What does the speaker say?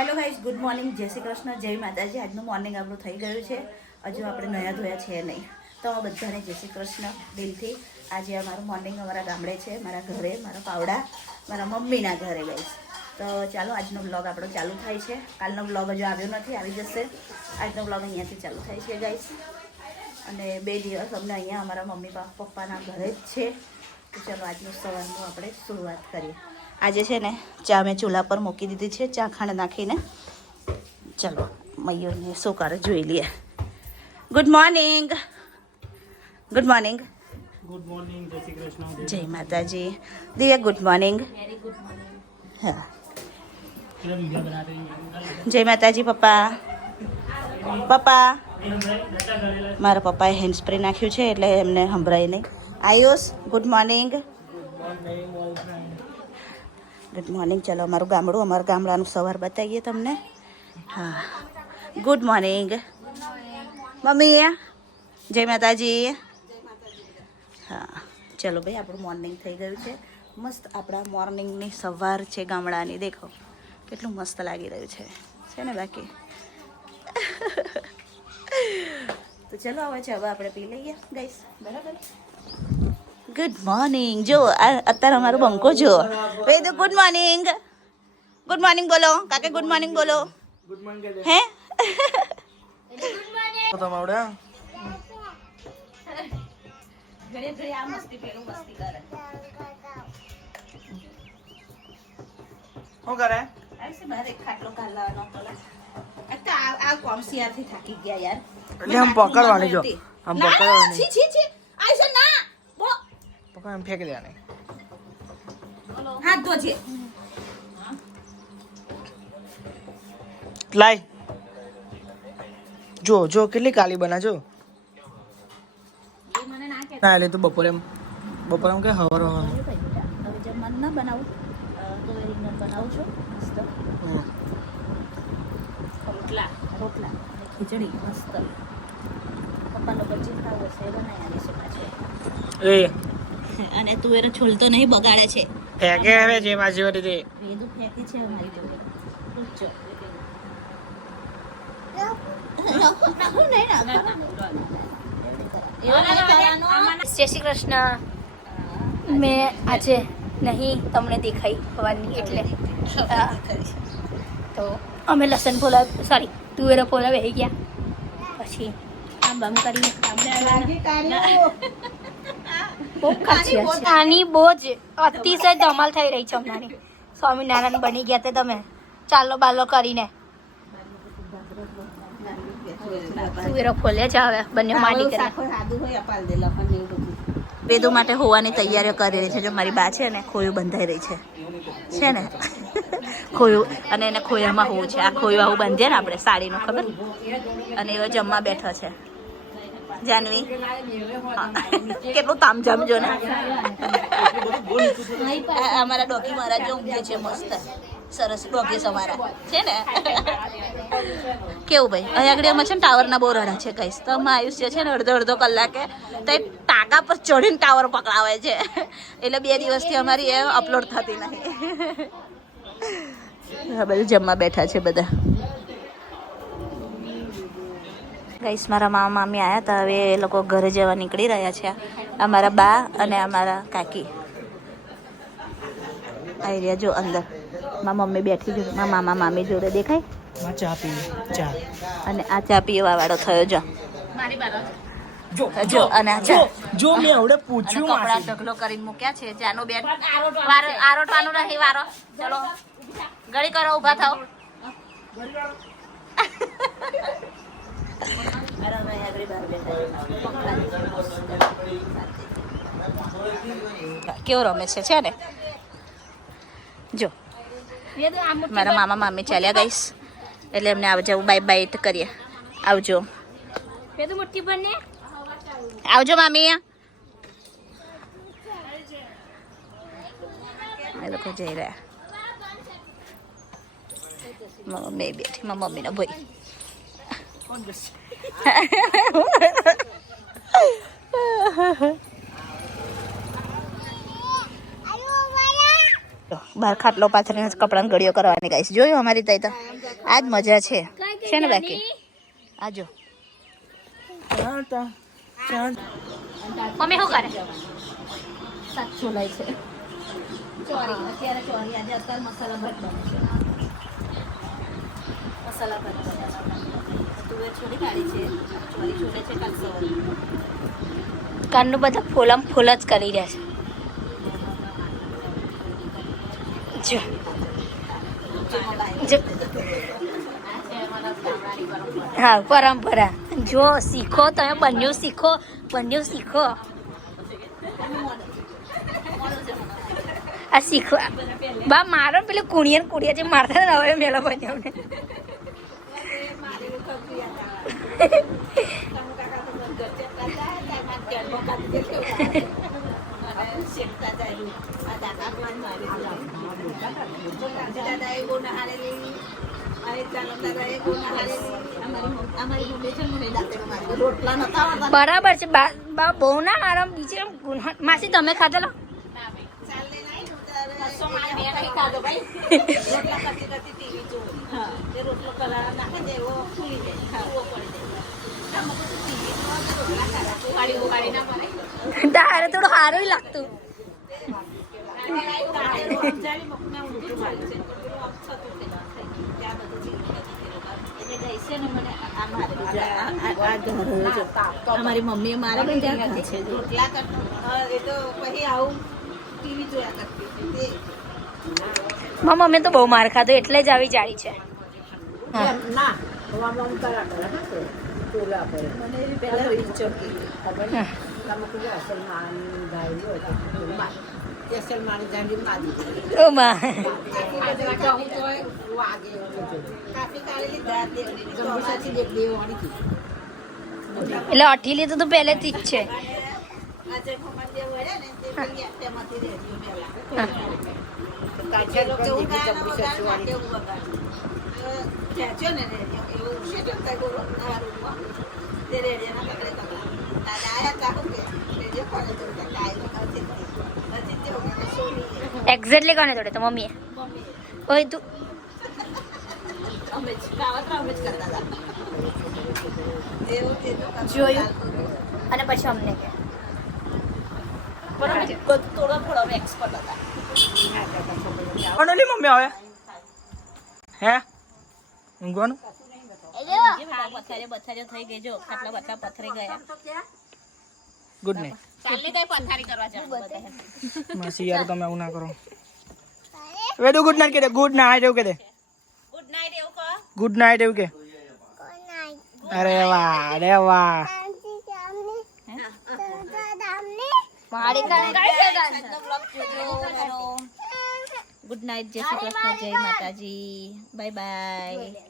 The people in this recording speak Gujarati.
Hello guys good morning Jai Shri Krishna, જય માતાજી. આજનું મોર્નિંગ આપણું થઈ ગયું છે. હજુ આપણે નયા ધોયા છે નહીં. તો બધાને જય શ્રી કૃષ્ણ દિલથી. આજે અમારું મોર્નિંગ અમારા ગામડે છે, મારા ઘરે, મારા પાવડા, મારા મમ્મીના ઘરે ગાઈઝ તો ચાલો, આજનો બ્લોગ આપણો ચાલુ થાય છે. કાલનો બ્લોગ હજુ આવ્યો નથી, આવી જશે. આજનો બ્લોગ અહીંયાથી ચાલુ થાય છે ગાઈઝ અને બે દિવસ અમને અહીંયા અમારા મમ્મી પપ્પા પપ્પાના ઘરે જ છે. તો ચાલો, આજનો સવારનું આપણે શરૂઆત કરીએ. આજે છે ને ચા મેં ચૂલા પર મૂકી દીધી છે ચા ખાંડ નાખીને. ચાલો મયુરને શું કરે જોઈ લઈએ. Good morning good morning good morning Jai Shri Krishna જય માતાજી. દિવ્યા ગુડ મોર્નિંગ હા. જય માતાજી પપ્પા. પપ્પા. મારા પપ્પાએ હેન્ડસ્પ્રે નાખ્યું છે એટલે એમને સંભળાય નહીં. આયુષ ગુડ મોર્નિંગ ચલો, અમારું ગામડું, અમારા ગામડાનું સવાર બતાવીએ તમને. હા. ગુડ મોર્નિંગ મમ્મી, જય માતાજી. હા. ચલો ભાઈ, આપણું મોર્નિંગ થઈ ગયું છે. મસ્ત આપણા મોર્નિંગની સવાર છે ગામડાની. દેખો, કેટલું મસ્ત લાગી રહ્યું છે. છે ને બાકી? તો ચલો, હવે છે હવે આપણે પી લઈએ ગઈશ બરાબર? ગુડ મોર્નિંગ જો આ અત્યારે અમારો બંકો જો Ved good morning good morning બોલો કાકે ગુડ મોર્નિંગ બોલો ગુડ મોર્નિંગ હે તમે આવડે ઘડી ઘડી આ મસ્તી પેલું મસ્તી કરે શું કરે આઈસે બહાર એક ખાટલો કાઢવાનો પેલા આ તો આ આ કોમસિયાથી થાકી ગયા યાર એટલે આમ પકડવાની જો. આમ ના, પકડવાની. પકડ એમ ફેંકી દેવાની. હાથ ધોજે. લાય. જો જો કેટલી કાલી બના જો. ના એટલે તો બપોરે એમ બપોરે એમ કે હવાર હવાર હવે જમવાનું ના બનાવું તો રીંગણ બનાવું છું મસ્ત રોટલા. રોટલા. ખીચડી મસ્ત. પપ્પા લોકો જે ખાવું હશે એ બનાવી છે પાછું. એ અને તું એનો છોલતો નહીં બગાડે છે. ફેંકે હવે જે માજી વાળી તે તો ફેંકી છે અમારી નહીં કરવાનું. જય શ્રી કૃષ્ણ. મેં આજે નહીં તમને દેખાઈ ભવાની એટલે. તો અમે લસણ ફોલા સોરી તુવેરો ફોલા વહી ગયા. પછી આમ બમ કરી છે આની બહુ જ અતિશય ધમાલ થઈ રહી છે હમણાંની સ્વામિનારાયણ બની ગયા તે તમે. ચાલો બાલો કરીને. તુવેરો ફોલે છે હવે બંને માંડી કરી. વેદુ માટે હોવાની તૈયારીઓ કરી રહી છે જો મારી બા છે ને ખોયું બંધાઈ રહી છે. છે ને? ખોયું અને એને ખોયામાં હોવું છે. આ ખોયું આવું બાંધીએ ને આપણે સાડીનું ખબર? અને એવો જમવા બેઠો છે. જાનવી. કેટલું કામ જમજો ને. અમારા ડોકી મહારાજ જો ઊંઘે છે મસ્ત. સરસ ડોકી અમારા છે ને? કેવું ભાઈ? અહીંયા આગળ એમાં છે ને ટાવરના બહુ રડા છે કહીશ તો આમાં આયુષ્ય છે ને અડધો અડધો કલાકે તો એ ટાંકા પર ચડીને ટાવર પકડાવે છે. એટલે બે દિવસથી અમારી એ અપલોડ થતી નહીં. હા બધું જમવા બેઠા છે બધા. ગઈસ મારા મામા મામી આવ્યા હતા હવે એ લોકો ઘરે જવા નીકળી રહ્યા છે. અમારા બા અને અમારા કાકી. આવી રહ્યા જો અંદર. મારા મમ્મી બેઠી જો મારા મામા મામી જોડે દેખાય? ચા પી ચા. અને આ ચા પીવા વાળો થયો જો. જો જો અને આ જો મેં આવડે પૂછ્યું કપડા ઢગલો કરીને મૂક્યા છે ચાનો બેન આરોટવાનું નહીં વારો. ચલો. ગળી કરો ઊભા થાવ કેવો રમે છે? છે ને? જો. મારા મામા મામી ચાલ્યા ગઈશ. એટલે એમને આવજો બાય બાય કરીએ. આવજો. આવજો મામી. એ લોકો જઈ રહ્યા. મમ્મી બેઠી મમ્મીનો ભાઈ. બહાર ખાટલો પાથરીને કપડાં ગળીઓ કરવાની ગાઈશ જોયું અમારી તઈ તો? આ જ મજા છે. છે ને બાકી? આજો. મમ્મી શું કરે? છોલાય છે. ચોરી. અત્યારે ચોરી. આજે અત્યારે મસાલા ભાત બને છે મસાલા ભાત તુવેર બધા ફૂલમ ફૂલ જ કરી રહ્યા છે. હા, પરંપરા. જો શીખો, તમે બંને શીખો બંને શીખો. આ શીખવા બા, મારો પેલું કુણિયર કુડિયા જે મારતા ને, હવે મેળો બન્યો ને રોટલા નતા આવડતા બરાબર છે. બા બા બહુ ના મારા બીજે માસી તમે ખાધેલો રોટલા કરતી કરતી ટીવી જોઈ હા તે રોટલો કલાક નાખે ને એવો ફૂલી જાય ખાવો પડી જાય થોડું સારું લાગતું. અમારી મમ્મી મારે પણ ત્યાં છે રોટલા કર એ તો પછી આવું ટીવી જોયા કરતી મારા મમ્મી તો બહુ માર ખાધો એટલે જ આવી જાળી છે. ના મને એવી પહેલા રીત ચોકી. એટલે અઠી લીધું તો પહેલેથી જ છે. રેડિયો એક્ઝેક્ટલી કોને જોડે? તો મમ્મીએ. ઓય તું. જોયું? અને પછી અમને કે. બધું મમ્મી આવે હે? ઊંઘવાનું? બધા થઈ ગઈ. જો ખાટલા પથરી ગયા. ગુડ નાઇટ કાલની કઈ પથારી કરવા જવાનું માસી યાર તમે આવું ના કરો. વેદુ ગુડ નાઇટ કે દે? ગુડ નાઇટ એવું કે દે? ગુડ નાઇટ એવું કહો. ગુડ નાઇટ એવું કે? અરે વાહ અરે વાહ. ગુડ નાઇટ જય શ્રી કૃષ્ણ જય માતાજી. Bye bye